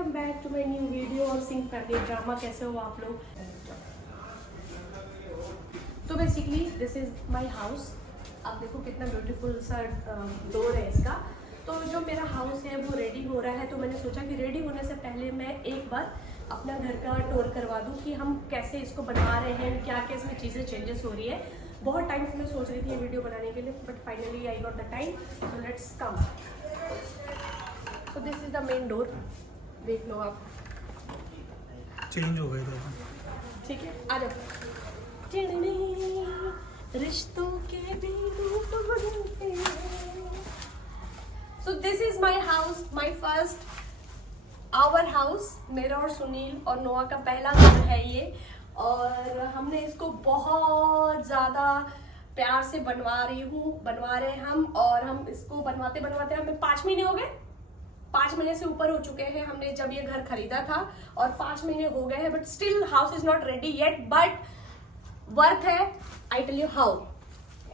Welcome back to my new video और Singh family drama. कैसे हो आप लोग? तो basically this is my house. आप देखो कितना ब्यूटीफुल सा डोर है इसका। तो जो मेरा हाउस है वो रेडी हो रहा है, तो मैंने सोचा कि रेडी होने से पहले मैं एक बार अपना घर का टूर करवा दूं कि हम कैसे इसको बनवा रहे हैं, क्या क्या इसमें चीज़ें चेंजेस हो रही है। बहुत टाइम से मैं सोच रही थी ये वीडियो बनाने के लिए, but finally I got the time. So let's come. तो this is the main door, देख लो आप। चेंज हो गए थे, ठीक है, आ जाओ। रिश्तों के भी रूप बदलते हैं। So this is my house, my first hour house. मेरा और सुनील और नोआ का पहला घर है ये, और हमने इसको बहुत ज़्यादा प्यार से बनवा रहे हैं हम। और हम इसको बनवाते बनवाते हमें 5 महीने हो गए, 5 महीने से ऊपर हो चुके हैं हमने जब ये घर खरीदा था, और 5 महीने हो गए हैं, but still house is not ready yet, but worth है। I tell you how.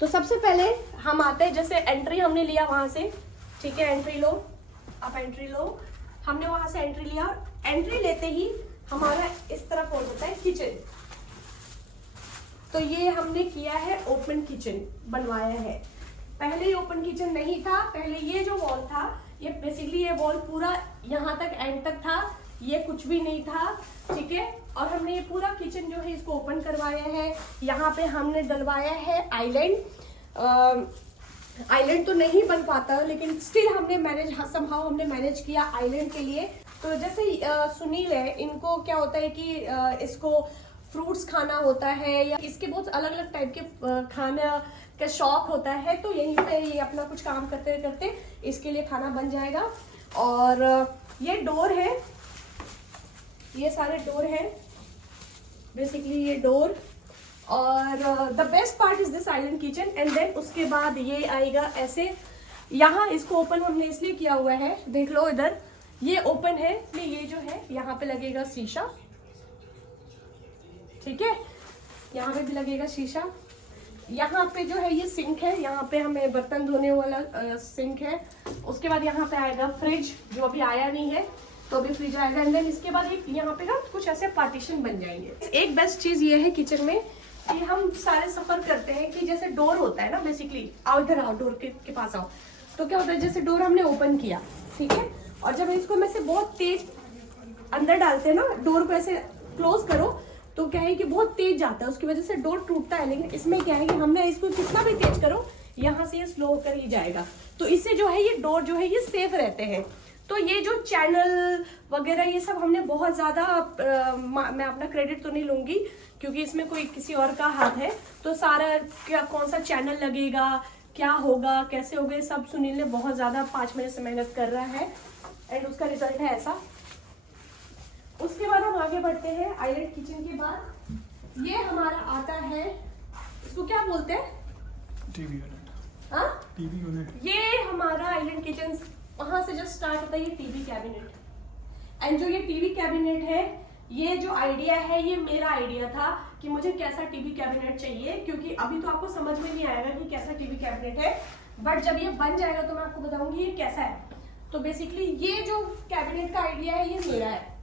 तो सबसे पहले हम आते हैं, जैसे एंट्री हमने लिया वहां से, ठीक है, एंट्री लो, आप एंट्री लो। हमने वहां से एंट्री लिया, और एंट्री लेते ही हमारा इस तरफ हो जाता है किचन। तो ये हमने किया है ओपन किचन, बनवाया है। पहले ओपन किचन नहीं था, पहले ये जो वॉल था, ये बेसिकली ये वॉल पूरा यहाँ तक एंड तक था, ये कुछ भी नहीं था, ठीक है। और हमने ये पूरा किचन जो है इसको ओपन करवाया है। यहाँ पे हमने डलवाया है आइलैंड। आइलैंड तो नहीं बन पाता, लेकिन स्टिल हमने समहाउ हमने मैनेज किया आइलैंड के लिए। तो जैसे सुनील है, इनको क्या होता है कि इसको फ्रूट्स खाना होता है, या इसके बहुत अलग अलग टाइप के खाना का शौक होता है, तो यहीं पे ये अपना कुछ काम करते करते इसके लिए खाना बन जाएगा। और ये डोर है, ये सारे डोर है बेसिकली, ये डोर। और the best part is this island kitchen. And then उसके बाद ये आएगा ऐसे। यहाँ इसको ओपन हमने इसलिए किया हुआ है, देख लो इधर ये ओपन है, ये जो है यहाँ पे लगेगा शीशा, ठीक है, यहाँ पे भी लगेगा शीशा। यहाँ पे जो है ये सिंक है, यहाँ पे हमें बर्तन धोने वाला सिंक है। उसके बाद यहाँ पे आएगा फ्रिज, जो अभी आया नहीं है, तो अभी फ्रिज आएगा। एंड देन इसके बाद एक यहाँ पे ना कुछ ऐसे पार्टीशन बन जाएंगे। एक बेस्ट चीज ये है किचन में कि हम सारे सफर करते हैं कि जैसे डोर होता है ना, बेसिकली आओ इधर आओ, डोर के पास आओ। तो क्या होता है, जैसे डोर हमने ओपन किया, ठीक है, और जब इसको में से बहुत तेज अंदर डालते हैं ना, डोर को ऐसे क्लोज करो, तो क्या है कि बहुत तेज जाता है, उसकी वजह से डोर टूटता है। लेकिन इसमें क्या है कि हमने इसको कितना भी तेज करो, यहाँ से ये स्लो होकर ही जाएगा। तो इससे जो है ये डोर जो है ये सेफ रहते हैं। तो ये जो चैनल वगैरह ये सब हमने बहुत ज़्यादा, मैं अपना क्रेडिट तो नहीं लूँगी क्योंकि इसमें कोई किसी और का हाथ है। तो सारा क्या कौन सा चैनल लगेगा, क्या होगा, कैसे होगा, सब सुनील ने बहुत ज़्यादा 5 महीने से मेहनत कर रहा है, एंड उसका रिजल्ट है ऐसा। उसके बाद हम आगे बढ़ते हैं। आइलैंड किचन के बाद ये हमारा आता है, इसको क्या बोलते हैं? TV unit. हाँ, टीवी यूनिट। ये हमारा आइलैंड किचन वहां से जस्ट स्टार्ट होता है, ये टीवी कैबिनेट। एंड जो ये टीवी कैबिनेट है, ये जो आइडिया है, ये मेरा आइडिया था कि मुझे कैसा टीवी कैबिनेट चाहिए, क्योंकि अभी तो आपको समझ में नहीं आएगा कि कैसा टीवी कैबिनेट है, बट जब ये बन जाएगा तो मैं आपको बताऊंगी ये कैसा है। तो बेसिकली ये जो कैबिनेट का आइडिया है ये मेरा है।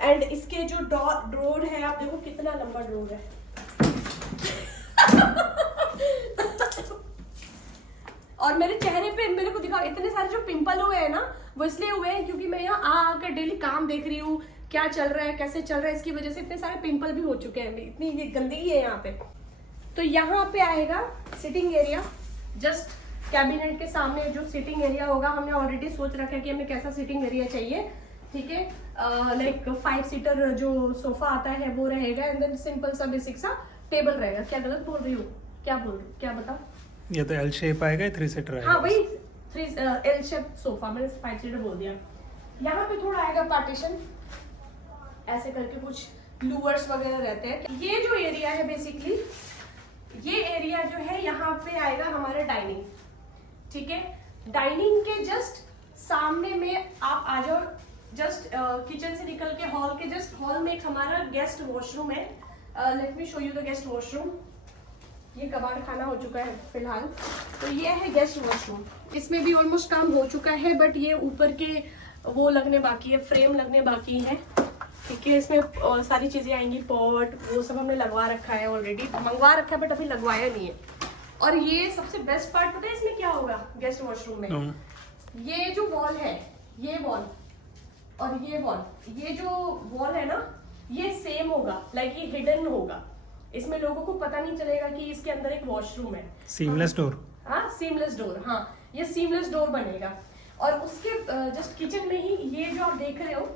एंड इसके जो ड्रॉर है, आप देखो कितना लंबा ड्रॉर है। और मेरे चेहरे पे मेरे को दिखा, इतने सारे जो पिंपल हुए हैं ना, वो इसलिए हुए हैं क्योंकि मैं यहाँ आकर डेली काम देख रही हूँ, क्या चल रहा है, कैसे चल रहा है, इसकी वजह से इतने सारे पिंपल भी हो चुके हैं, इतनी ये गंदगी है यहाँ पे। तो यहाँ पे आएगा सिटिंग एरिया, जस्ट कैबिनेट के सामने जो सिटिंग एरिया होगा, हमने ऑलरेडी सोच रखा है कि हमें कैसा सिटिंग एरिया चाहिए, ठीक है। लाइक 5 सीटर जो सोफा आता है वो रहेगा, एंड देन सिंपल सा बेसिक सा टेबल रहेगा। क्या गलत बोल रही हूँ? क्या बोल रही हूँ, क्या बताओ? ये तो एल शेप आएगा, 3 सीटर आएगा। हाँ वही 3 एल शेप सोफा, मैंने 5 सीटर बोल दिया। यहाँ पे थोड़ा आएगा पार्टीशन, ऐसे करके कुछ लूवर्स वगैरह रहते हैं। ये जो एरिया है बेसिकली, ये एरिया जो है यहाँ पे आएगा हमारा डाइनिंग, ठीक है। डाइनिंग के जस्ट सामने में आप आ जाओ, जस्ट किचन से निकल के हॉल के जस्ट हॉल में एक हमारा गेस्ट वॉशरूम है। Let me show you the guest washroom. ये कबाड़ खाना हो चुका है फिलहाल, तो ये है गेस्ट वॉशरूम। इसमें भी ऑलमोस्ट काम हो चुका है, बट ये ऊपर के वो लगने बाकी है, फ्रेम लगने बाकी है। ठीक है, इसमें सारी चीजें आएंगी, पॉट वो सब हमने लगवा रखा है ऑलरेडी, मंगवा रखा है बट अभी लगवाया नहीं है। और ये सबसे बेस्ट पार्ट पता है इसमें क्या होगा गेस्ट वॉशरूम में? ये जो वॉल है, ये वॉल और ये वॉल, ये जो वॉल है ना ये सेम होगा, लाइक ये हिडन होगा, इसमें लोगों को पता नहीं चलेगा कि इसके अंदर एक वॉशरूम है। Seamless door. हाँ सीमलेस डोर, हाँ ये सीमलेस डोर बनेगा। और उसके जस्ट किचन में ही ये जो आप देख रहे हो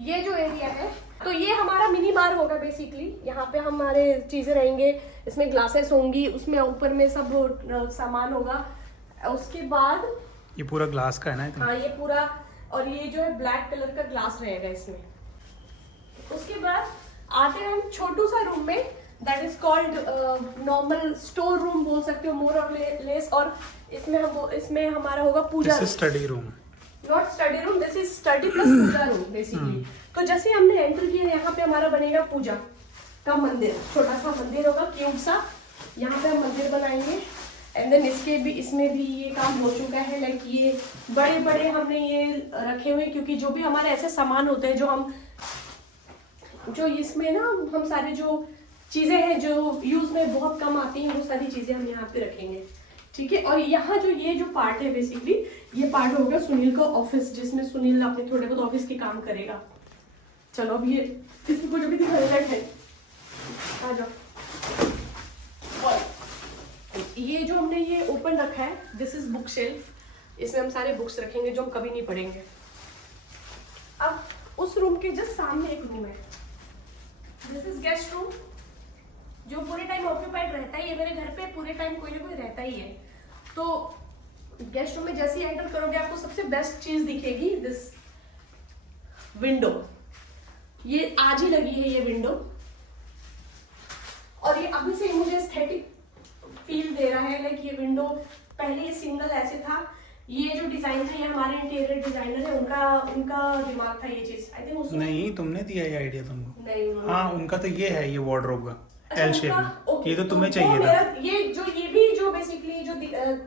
ये जो एरिया है, तो ये हमारा मिनी बार होगा बेसिकली। यहाँ पे हमारे चीजें रहेंगे, इसमें ग्लासेस होंगी, उसमें ऊपर में सब सामान होगा। उसके बाद ये पूरा ग्लास का है ना? हाँ ये पूरा, और ये जो है ब्लैक कलर का ग्लास रहेगा इसमें। उसके बाद आते हैं हम छोटू सा रूम में, that is called normal store room बोल सकते हो, मोर और लेस। और इसमें हमारा होगा puja room, study room, not study room, this is study plus puja room basically. तो जैसे हमने एंटर किया यहाँ पे हमारा बनेगा पूजा का मंदिर, छोटा सा मंदिर होगा क्यूट सा, यहाँ पे हम मंदिर बनाएंगे। एंड देन इसमें भी ये काम हो चुका है, लाइक ये बड़े बड़े हमने ये रखे हुए, क्योंकि जो भी हमारे ऐसे सामान होते हैं जो इसमें ना हम सारे जो चीजें हैं जो यूज में बहुत कम आती हैं, वो सारी चीजें हम यहाँ पे रखेंगे। ठीक है, और यहाँ जो ये जो पार्ट है बेसिकली, ये पार्ट होगा सुनील का ऑफिस, जिसमें सुनील अपने थोड़े बहुत ऑफिस के काम करेगा। चलो अब ये किसी को जो भी दिखाना है आ जाओ। ये जो हमने ये ओपन रखा है, दिस इज बुक शेल्फ, इसमें हम सारे बुक्स रखेंगे जो हम कभी नहीं पढ़ेंगे। अब उस रूम के जस्ट सामने एक रूम है, दिस इज गेस्ट रूम, जो पूरे टाइम ऑक्यूपाइड रहता है। ये मेरे घर पे पूरे टाइम कोई ना कोई रहता ही है। तो गेस्ट रूम में जैसे ही एंटर करोगे आपको सबसे बेस्ट चीज दिखेगी, दिस विंडो। ये आज ही लगी है ये विंडो, और ये अभी से मुझे एस्थेटिक फील दे रहा है। लाइक ये विंडो पहले ये सिंगल ऐसे था, ये जो डिजाइन था ये हमारे इंटीरियर डिजाइनर है, उनका दिमाग था ये चीज। आई थिंक नहीं, तुमने दिया ये आइडिया तुमको? नहीं, हाँ उनका तो ये है, ये वार्डरोब का अच्छा, एल शेप में। ओके, ये तो तुम्हें तो चाहिए था। ये भी जो बेसिकली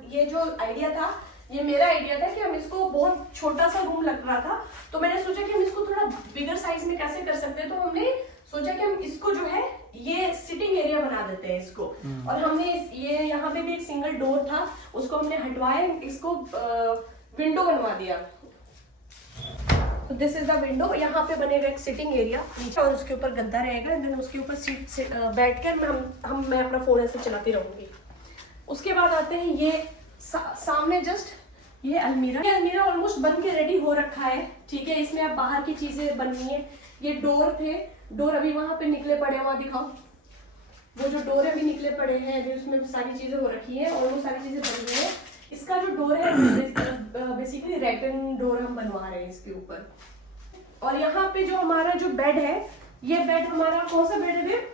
ये जो आइडिया था, ये मेरा आइडिया था कि हम इसको बहुत छोटा सा रूम लग रहा था, तो मैंने सोचा कि हम इसको थोड़ा बिगर साइज में कैसे कर सकते हैं। तो हमने सोचा कि हम इसको जो है ये सिटिंग एरिया बना देते हैं इसको। और हमने ये यहाँ पे भी एक सिंगल डोर था, उसको हमने हटवाया, इसको विंडो बनवा दिया। तो दिस इज द विंडो। यहाँ पे बनेगा एक सिटिंग एरिया नीचे, और उसके ऊपर गद्दा रहेगा, एंड देन उसके ऊपर सीट से बैठकर मैं अपना फोन ऐसे चलाती रहूंगी। उसके बाद आते हैं ये सामने जस्ट ये अलमीरा ऑलमोस्ट बन के रेडी हो रखा है। ठीक है, इसमें अब बाहर की चीजें बननी है। ये डोर थे, डोर अभी वहां पे निकले पड़े हैं, वहां दिखाओ, वो जो डोर है अभी निकले पड़े हैं, अभी उसमें सारी चीजें हो रखी है और वो सारी चीजें बन गई है। इसका जो डोर है बेसिकली रैटन डोर हम बनवा रहे हैं इसके ऊपर। और यहाँ पे जो हमारा जो बेड है, ये बेड हमारा कौन सा बेड है बे?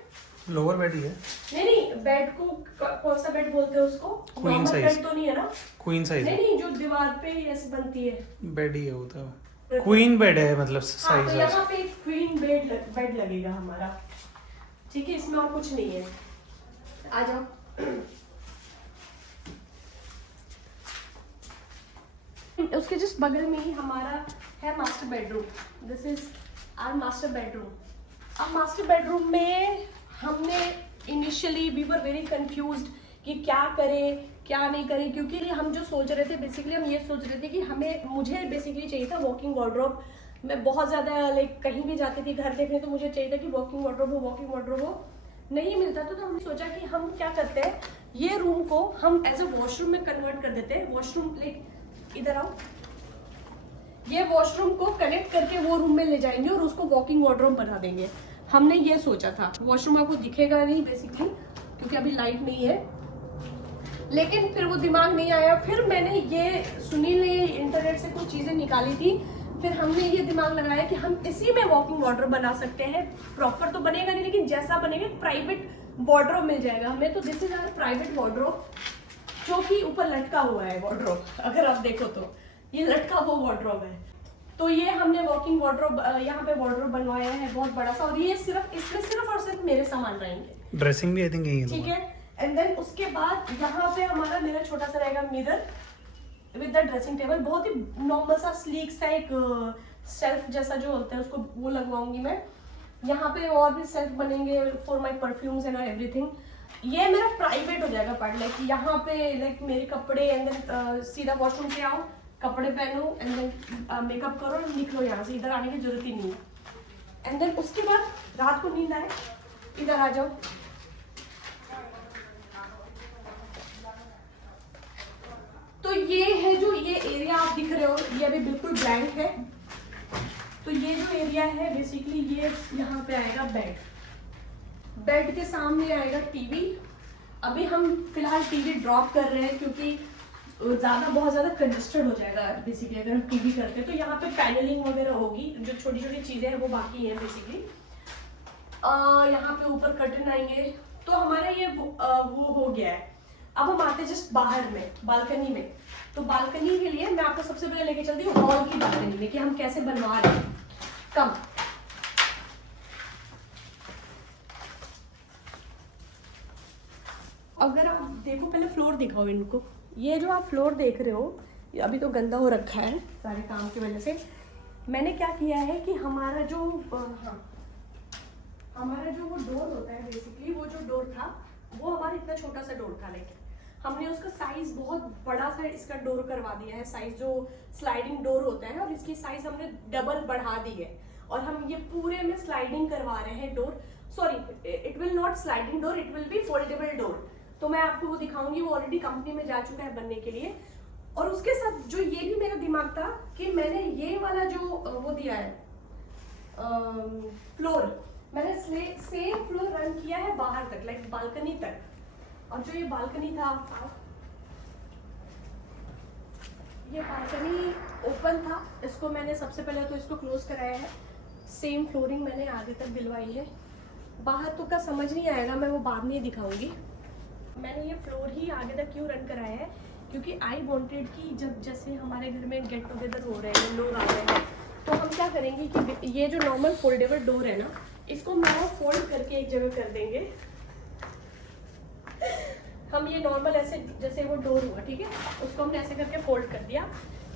लोअर बेड ही है। नहीं, बेड को कौन सा बेड बोलते हैं उसको? क्वीन साइज बेड तो नहीं है ना? क्वीन साइज नहीं, जो दीवार पे ऐसे बनती है बेड ही है वो तो। क्वीन बेड है मतलब हाँ, साइज तो यहाँ पे एक क्वीन बेड लगेगा हमारा। ठीक है, इसमें और कुछ नहीं है। आ जाओ। उसके जस्ट बगल में ही हमारा है master bedroom. This is our master bedroom. अब मास्टर बेडरूम में हमने initially we were very confused कि क्या करें क्या नहीं करें, क्योंकि हम जो सोच रहे थे बेसिकली हम ये सोच रहे थे कि मुझे बेसिकली चाहिए था वॉकिंग वार्डरोब। मैं बहुत ज़्यादा लाइक कहीं भी जाती थी घर देखने, तो मुझे चाहिए था कि वॉकिंग वार्डरोब हो। नहीं मिलता तो हमने सोचा कि हम क्या करते हैं, ये रूम को हम एज अ वॉशरूम में कन्वर्ट कर देते हैं। वॉशरूम लाइक इधर आओ, ये वॉशरूम को कनेक्ट करके वो रूम में ले जाएंगे और उसको वॉकिंग वार्डरोब बना देंगे। हमने ये सोचा था। वॉशरूम आपको दिखेगा नहीं बेसिकली क्योंकि अभी लाइट नहीं है, लेकिन फिर वो दिमाग नहीं आया। फिर मैंने ये सुनील ने इंटरनेट से कुछ चीजें निकाली थी, फिर हमने ये दिमाग लगाया कि हम इसी में वॉकिंग वार्डरोब बना सकते हैं। प्रॉपर तो बनेगा नहीं, लेकिन जैसा बनेगा प्राइवेट वार्डरोब मिल जाएगा हमें। तो this is our private wardrobe, जो कि ऊपर लटका हुआ है वार्डरोब। अगर आप देखो तो ये लटका हुआ वार्डरोब है। तो ये हमने वॉकिंग वार्डरोब यहाँ पे वार्डरोब बनवाया है बहुत बड़ा सा, और ये इसमें सिर्फ और सिर्फ मेरे सामान रहेंगे। ड्रेसिंग भी आई थिंक यही है। ठीक है, एंड देन उसके बाद यहाँ पे हमारा मेरा छोटा सा रहेगा mirror, with the dressing table, बहुत ही नॉर्मल सा स्लीक सा एक शेल्फ जैसा जो होता है उसको वो लगवाऊंगी मैं। यहाँ पे और भी शेल्फ बनेंगे for my perfumes and everything. ये मेरा प्राइवेट हो जाएगा पार्ट, लाइक यहाँ पे लाइक मेरे कपड़े एंड देन सीधा वॉशरूम पे आओ, कपड़े पहनो एंड देन मेकअप करो और निकलो यहाँ से, इधर आने की जरूरत ही नहीं है। एंड देन उसके बाद रात को नींद आए इधर आ जाओ। तो ये है जो ये एरिया आप दिख रहे हो, ये अभी बिल्कुल ब्लैंक है। तो ये जो एरिया है बेसिकली ये यहाँ पे आएगा बेड, बेड के सामने आएगा टीवी। अभी हम फिलहाल टीवी ड्रॉप कर रहे हैं क्योंकि बहुत ज़्यादा कंजेस्टेड हो जाएगा बेसिकली अगर हम टीवी करते हैं। तो यहाँ पे पैनलिंग वगैरह होगी, जो छोटी छोटी चीज़ें हैं वो बाकी हैं बेसिकली। यहाँ पे ऊपर कर्टन आएंगे। तो हमारा ये वो हो गया है। अब हम आते जस्ट बाहर में बालकनी में। तो बालकनी के लिए मैं आपको सबसे पहले लेके चलती हूँ हॉल की बालकनी में कि हम कैसे बनवा रहे हैं। कम अगर आप देखो, पहले फ्लोर दिखाओ इनको। ये जो आप फ्लोर देख रहे हो ये अभी तो गंदा हो रखा है सारे काम की वजह से। मैंने क्या किया है कि हमारा जो वो डोर होता है बेसिकली, वो जो डोर था वो हमारा इतना छोटा सा डोर था, लेकिन हमने उसका साइज बहुत बड़ा सा इसका डोर करवा दिया है। साइज जो स्लाइडिंग डोर होता है और इसकी साइज हमने डबल बढ़ा दी है और हम ये पूरे में स्लाइडिंग करवा रहे हैं door. Sorry, it will not sliding door, it will be foldable door. तो मैं आपको वो दिखाऊंगी, वो ऑलरेडी कंपनी में जा चुका है बनने के लिए। और उसके साथ जो ये भी मेरा दिमाग था कि मैंने ये वाला जो वो दिया है फ्लोर, मैंने सेम फ्लोर रन किया है बाहर तक, लाइक बालकनी तक। और जो ये बालकनी था, ये बालकनी ओपन था, इसको मैंने सबसे पहले तो इसको क्लोज कराया है। सेम फ्लोरिंग मैंने आगे तक दिलवाई है। बाहर तो का समझ नहीं आएगा, मैं वो बाद में दिखाऊंगी। मैंने ये फ्लोर ही आगे तक क्यों रन कराया है, क्योंकि आई वांटेड कि जब जैसे हमारे घर में गेट टुगेदर हो रहे हैं, लोग आ रहे हैं, तो हम क्या करेंगे कि ये जो नॉर्मल फोल्डेबल डोर है ना, इसको मैं फोल्ड करके एक जगह कर देंगे। हम ये नॉर्मल ऐसे जैसे वो डोर हुआ, ठीक है, उसको हमने ऐसे करके फोल्ड कर दिया।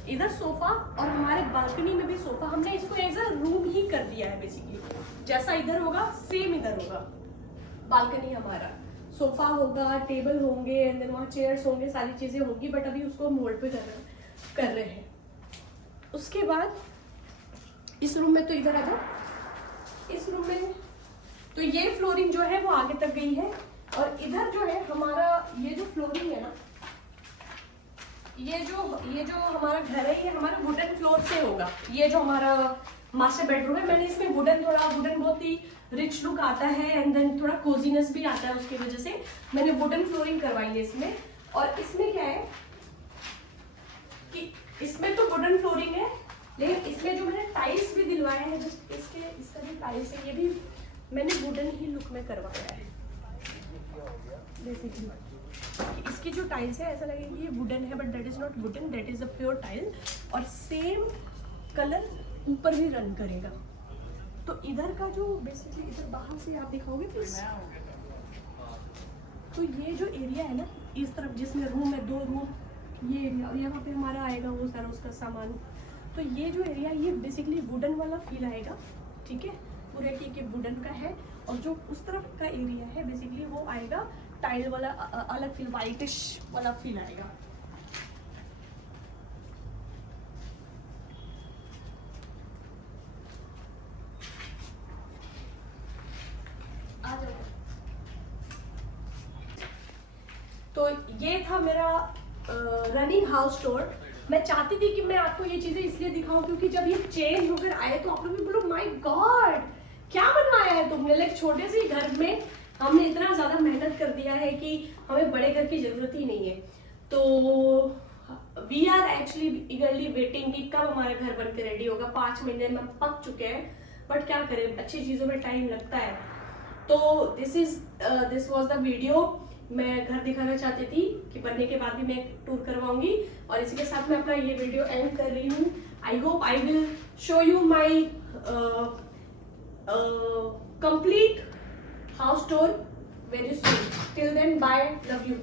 इधर सोफा और हमारे बालकनी में भी सोफा, हमने इसको एज अ रूम ही कर दिया है बेसिकली। जैसा इधर होगा सेम इधर होगा। बालकनी हमारा सोफा होगा, टेबल होंगे एंड देन वहाँ चेयर्स होंगे, सारी चीजें होंगी, बट अभी उसको हम होल्ड पे कर रहे हैं। उसके बाद इस रूम में, तो इधर आ जाओ। इस रूम में तो ये फ्लोरिंग जो है वो आगे तक गई है और इधर जो है हमारा ये जो फ्लोरिंग है ना, ये जो हमारा घर है ये हमारा वुडन फ्लोर से होगा। ये जो हमारा मास्टर बेडरूम है, मैंने इसमें वुडन बहुत ही रिच लुक आता है एंड देन थोड़ा कोजीनेस भी आता है, उसकी वजह से मैंने वुडन फ्लोरिंग करवाई है इसमें। और इसमें क्या है कि इसमें तो वुडन फ्लोरिंग है, लेकिन इसमें जो मैंने टाइल्स भी दिलवाए हैं, इसका जो टाइल्स है ये भी मैंने वुडन ही लुक में करवाया है बेसिकली। इसकी जो टाइल्स है ऐसा लगेगा कि ये वुडन है, but that is not wooden, that is a pure tile. और सेम कलर ऊपर भी रन करेगा। तो इधर का जो बेसिकली इधर बाहर से आप दिखाओगे प्लीज, तो ये जो एरिया है ना इस तरफ, जिसमें रूम है, 2 रूम, ये एरिया, और यहाँ पे हमारा आएगा वो सारा उसका सामान। तो ये जो एरिया ये बेसिकली वुडन वाला फील आएगा, ठीक है, पूरे की वुडन का है। और जो उस तरफ का एरिया है बेसिकली वो आएगा टाइल वाला, अलग फील, वाइटिश वाला फील आएगा। तो ये था मेरा रनिंग हाउस टूर। मैं चाहती थी कि मैं आपको ये चीजें इसलिए दिखाऊं क्योंकि जब ये चेंज होकर आए तो आप लोग भी बोलो माय गॉड क्या बनवाया है तुमने। लाइक छोटे से घर में हमने इतना ज्यादा मेहनत कर दिया है कि हमें बड़े घर की जरूरत ही नहीं है। तो we are actually eagerly waiting कि कब हमारा घर बनकर रेडी होगा। 5 महीने में पक चुके हैं, बट क्या करें, अच्छी चीजों में टाइम लगता है। तो दिस वॉज द वीडियो। मैं घर दिखाना चाहती थी कि बनने के बाद भी मैं टूर करवाऊंगी, और इसी के साथ मैं अपना ये वीडियो एंड कर रही हूँ। I hope I will show you my complete house tour very soon. Till then, bye, love you.